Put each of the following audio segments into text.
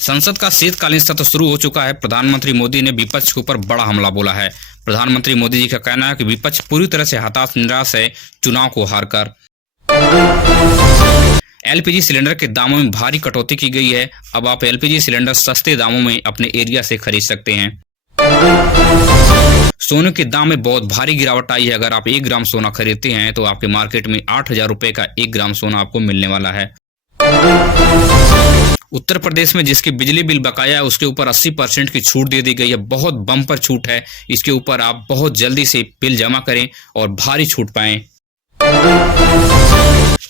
संसद का शीतकालीन सत्र शुरू हो चुका है। प्रधानमंत्री मोदी ने विपक्ष के ऊपर बड़ा हमला बोला है। प्रधानमंत्री मोदी जी का कहना है कि विपक्ष पूरी तरह से हताश निराश है चुनाव को हारकर। एलपीजी सिलेंडर के दामों में भारी कटौती की गई है। अब आप एलपीजी सिलेंडर सस्ते दामों में अपने एरिया से खरीद सकते हैं। सोने के दाम में बहुत भारी गिरावट आई है। अगर आप 1 ग्राम सोना खरीदते हैं तो आपके मार्केट में 8,000 रुपए का 1 ग्राम सोना आपको मिलने वाला है। उत्तर प्रदेश में जिसके बिजली बिल बकाया है उसके ऊपर 80% की छूट दे दी गई है। बहुत बम्पर छूट है। इसके ऊपर आप बहुत जल्दी से बिल जमा करें और भारी छूट पाएं।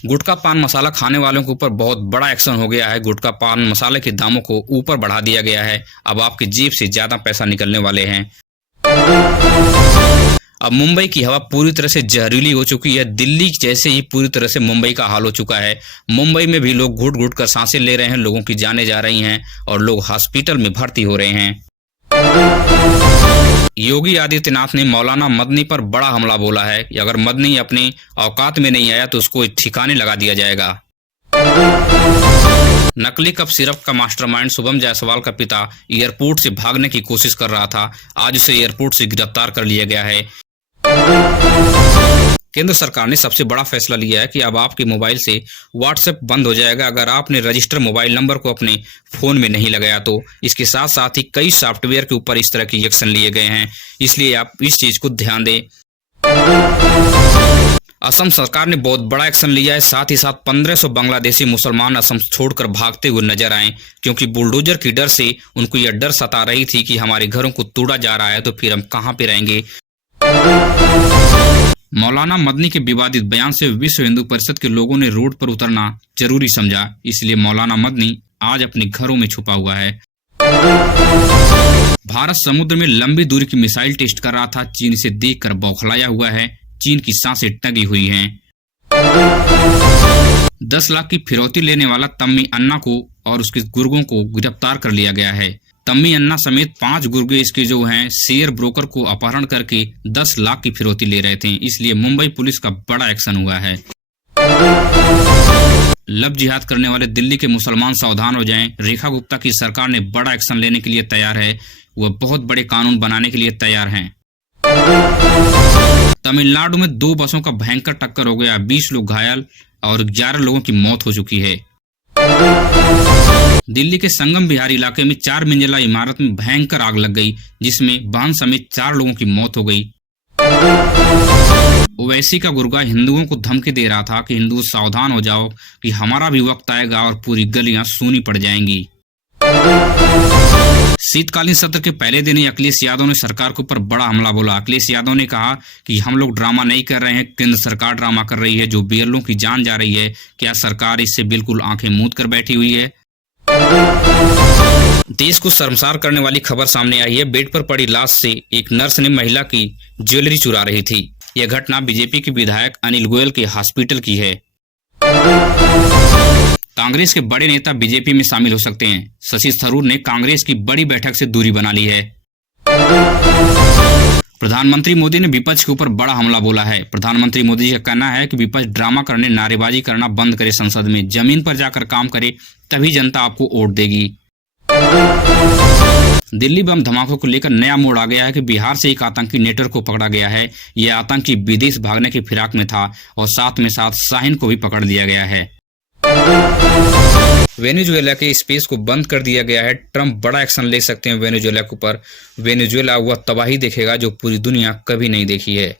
गुटखा पान मसाला खाने वालों के ऊपर बहुत बड़ा एक्शन हो गया है। गुटखा पान मसाले के दामों को ऊपर बढ़ा दिया गया है। अब आपकी जेब से ज्यादा पैसा निकलने वाले हैं। अब मुंबई की हवा पूरी तरह से जहरीली हो चुकी है। दिल्ली जैसे ही पूरी तरह से मुंबई का हाल हो चुका है। मुंबई में भी लोग घुट घुट कर सांसें ले रहे हैं। लोगों की जानें जा रही हैं और लोग हॉस्पिटल में भर्ती हो रहे हैं। योगी आदित्यनाथ ने मौलाना मदनी पर बड़ा हमला बोला है। अगर मदनी अपनी औकात में नहीं आया तो उसको ठिकाने लगा दिया जाएगा। नकली कप सिरप का मास्टरमाइंड शुभम जायसवाल का पिता एयरपोर्ट से भागने की कोशिश कर रहा था। आज उसे एयरपोर्ट से गिरफ्तार कर लिया गया है। केंद्र सरकार ने सबसे बड़ा फैसला लिया है कि अब आपके मोबाइल से व्हाट्सएप बंद हो जाएगा अगर आपने रजिस्टर मोबाइल नंबर को अपने फोन में नहीं लगाया तो। इसके साथ साथ ही कई सॉफ्टवेयर के ऊपर इस तरह के एक्शन लिए गए हैं, इसलिए आप इस चीज को ध्यान दें। असम सरकार ने बहुत बड़ा एक्शन लिया है। साथ ही साथ 1500 बांग्लादेशी मुसलमान असम छोड़कर भागते हुए नजर आए, क्योंकि बुलडोजर की डर से उनको यह डर सता रही थी कि हमारे घरों को तोड़ा जा रहा है तो फिर हम कहां पे रहेंगे। मौलाना मदनी के विवादित बयान से विश्व हिंदू परिषद के लोगों ने रोड पर उतरना जरूरी समझा, इसलिए मौलाना मदनी आज अपने घरों में छुपा हुआ है। भारत समुद्र में लंबी दूरी की मिसाइल टेस्ट कर रहा था। चीन इसे देखकर बौखलाया हुआ है। चीन की सांसें टंगी हुई हैं। 10 लाख की फिरौती लेने वाला तम्मी अन्ना को और उसके गुर्गों को गिरफ्तार कर लिया गया है। तम्मी अन्ना समेत 5 गुर्गे इसके जो हैं शेयर ब्रोकर को अपहरण करके 10 लाख की फिरौती ले रहे थे, इसलिए मुंबई पुलिस का बड़ा एक्शन हुआ है। लव जिहाद करने वाले दिल्ली के मुसलमान सावधान हो जाएं। रेखा गुप्ता की सरकार ने बड़ा एक्शन लेने के लिए तैयार है। वह बहुत बड़े कानून बनाने के लिए तैयार हैं। तमिलनाडु में 2 बसों का भयंकर टक्कर हो गया। 20 लोग घायल और 11 लोगों की मौत हो चुकी है। दिल्ली के संगम विहार इलाके में 4 मंजिला इमारत में भयंकर आग लग गई, जिसमें बहन समेत 4 लोगों की मौत हो गई। ओवैसी का गुर्गा हिंदुओं को धमकी दे रहा था कि हिंदू सावधान हो जाओ कि हमारा भी वक्त आएगा और पूरी गलियां सूनी पड़ जाएंगी। शीतकालीन सत्र के पहले दिन ही अखिलेश यादव ने सरकार के ऊपर बड़ा हमला बोला। अखिलेश यादव ने कहा कि हम लोग ड्रामा नहीं कर रहे हैं, केंद्र सरकार ड्रामा कर रही है। जो बीएलओ की जान जा रही है, क्या सरकार इससे बिल्कुल आंखें मूंद कर बैठी हुई है। देश को शर्मसार करने वाली खबर सामने आई है। बेड पर पड़ी लाश से एक नर्स ने महिला की ज्वेलरी चुरा रही थी। यह घटना बीजेपी के विधायक अनिल गोयल के हॉस्पिटल की है। कांग्रेस के बड़े नेता बीजेपी में शामिल हो सकते हैं। शशि थरूर ने कांग्रेस की बड़ी बैठक से दूरी बना ली है। प्रधानमंत्री मोदी ने विपक्ष के ऊपर बड़ा हमला बोला है। प्रधानमंत्री मोदी जी का कहना है कि विपक्ष ड्रामा करने, नारेबाजी करना बंद करे, संसद में जमीन पर जाकर काम करे, तभी जनता आपको वोट देगी। दिल्ली बम धमाकों को लेकर नया मोड़ आ गया है कि बिहार से एक आतंकी नेटवर्क को पकड़ा गया है। यह आतंकी विदेश भागने की फिराक में था और साथ में साथ शाहीन को भी पकड़ लिया गया है। वेनेजुएला के स्पेस को बंद कर दिया गया है। ट्रंप बड़ा एक्शन ले सकते हैं वेनेजुएला के ऊपर। वेनेजुएला वह तबाही देखेगा जो पूरी दुनिया कभी नहीं देखी है।